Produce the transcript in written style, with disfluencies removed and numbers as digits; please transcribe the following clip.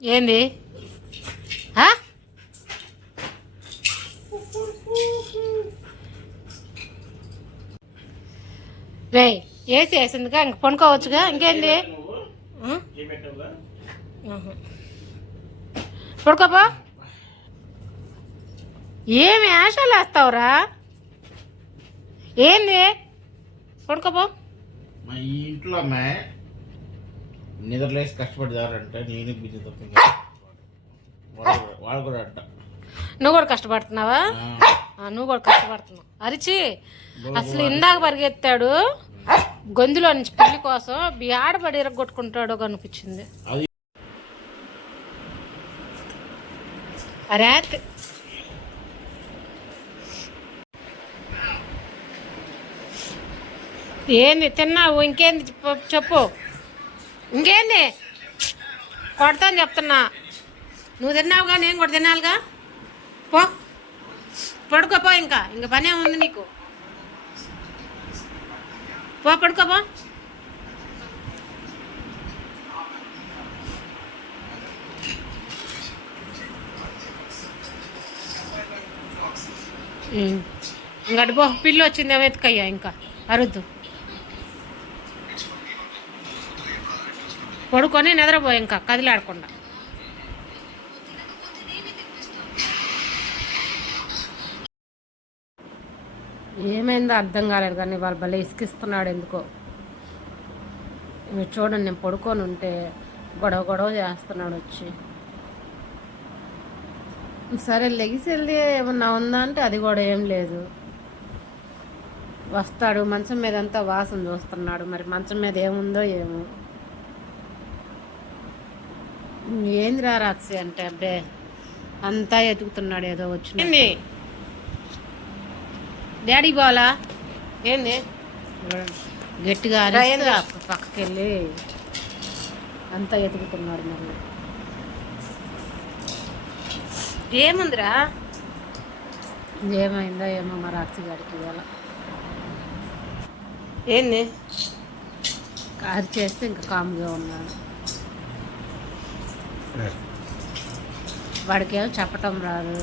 ఏంది రే ఏసి వేసిందిగా ఇంక పనుకోవచ్చుగా ఇంకేంది పడుకోపా ఏమి ఆశలు వేస్తావురా ఏంది పడుకోపో మా ఇంట్లో నిద్రలేసి కష్టపడేదారంటే నేను బిజీ తప్ప వాళ్ళు కూడా అంట. నువ్వు కూడా కష్టపడుతున్నావా? నువ్వు కూడా కష్టపడుతున్నావు అరిచి అసలు ఇందాక పరిగెత్తాడు గొంతులో నుంచి పిల్లి కోసం ఆడబడి ఇరగొట్టుకుంటాడో అనిపించింది. అరే ఏంది తిన్నావు? ఇంకేంది చెప్పు, ఇంకేంది కొడతా అని చెప్తున్నా. నువ్వు తిన్నావుగా, నేను కూడా తినాలిగా. పో పడుకోపో, ఇంకా పనే ఉంది నీకు. పో పడుకోపో. ఇంకటి పో, పిల్లి వచ్చిందేమో ఎత్తుకయ్యా, ఇంకా అరుద్దు. పడుకొని నిద్రపో, ఇంకా కదిలాడకుండా. ఏమైందో అర్థం కాలేదు కానీ వాళ్ళు భలే ఇసుకిస్తున్నాడు ఎందుకో. మీరు చూడండి, నేను పడుకొని ఉంటే గొడవ చేస్తున్నాడు వచ్చి. సరే లెగిసి వెళ్ళి ఏమన్నా ఉందా అంటే అది కూడా ఏం లేదు. వస్తాడు, మంచం మీద అంతా వాసన చూస్తున్నాడు. మరి మంచం మీద ఏముందో ఏమో. ఏందిరా రాక్షి అంటే అబ్బే అంతా ఎతుకుతున్నాడు ఏదో వచ్చింది. డాడీ బాలా ఏంది గట్టిగా పక్కకి వెళ్ళి అంతా ఎతుకుతున్నాడు. మరి ఏముందిరా, ఏమైందో ఏమో మా రాక్షి గారికి ఇవాళ. ఏంది కారు చేస్తే ఇంకా కామ్గా ఉన్నాడు. వాడికేమో చెప్పటం రాదు.